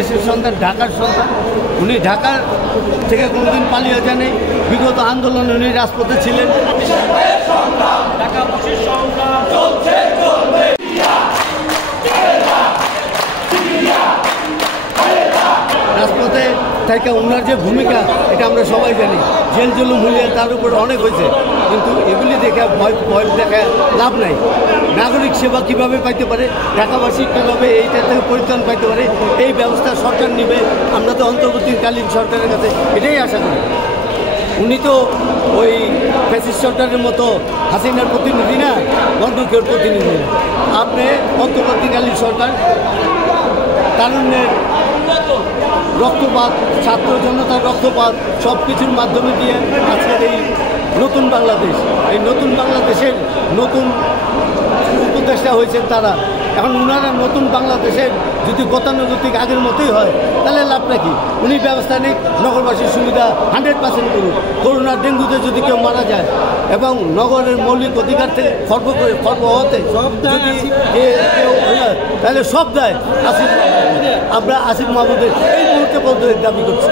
দেশের সন্তান, ঢাকার সন্তান। উনি ঢাকার থেকে কোনোদিন পালিয়ে যাননি। বিগত আন্দোলনে উনি রাজপথে ছিলেন। রাজপথে থেকে ওনার যে ভূমিকা এটা আমরা সবাই জানি। জেল জুলুম হলে তার উপর অনেক হয়েছে, কিন্তু এগুলি দেখে ভয় দেখা লাভ নাই। নাগরিক সেবা কিভাবে পাইতে পারে, ঢাকাবাসী কীভাবে এইটা থেকে পরিত্রাণ পাইতে পারে, এই ব্যবস্থা সরকার নেবে। আমরা তো অন্তর্বর্তীকালীন সরকারের কাছে এটাই আশা করি। উনি তো ওই ফ্যাসিস্ট সরকারের মতো হাসিনার প্রতিনিধি না, গণতন্ত্রের প্রতিনিধি না। আপনি অন্তর্বর্তীকালীন সরকার কারণের রক্তপাত, ছাত্র জনতার রক্তপাত সব কিছুর মাধ্যমে দিয়ে আজকের এই নতুন বাংলাদেশ, এই নতুন বাংলাদেশের নতুন উপদেষ্টা হয়েছেন তারা। এখন ওনারা নতুন বাংলাদেশের যদি গতানুগতিক আগের মতোই হয় তাহলে লাভটা কি? উনি ব্যবস্থা নেই, নগরবাসীর সুবিধা 100% করুন। করোনা ডেঙ্গুতে যদি কেউ মারা যায় এবং নগরের মৌলিক অধিকার থেকে খর্ব হতে যদি কেউ তাহলে সব দায় আসিফ, আমরা আসিফ মাহমুদের এই মুহূর্তে পদ্ধতির দাবি করছি।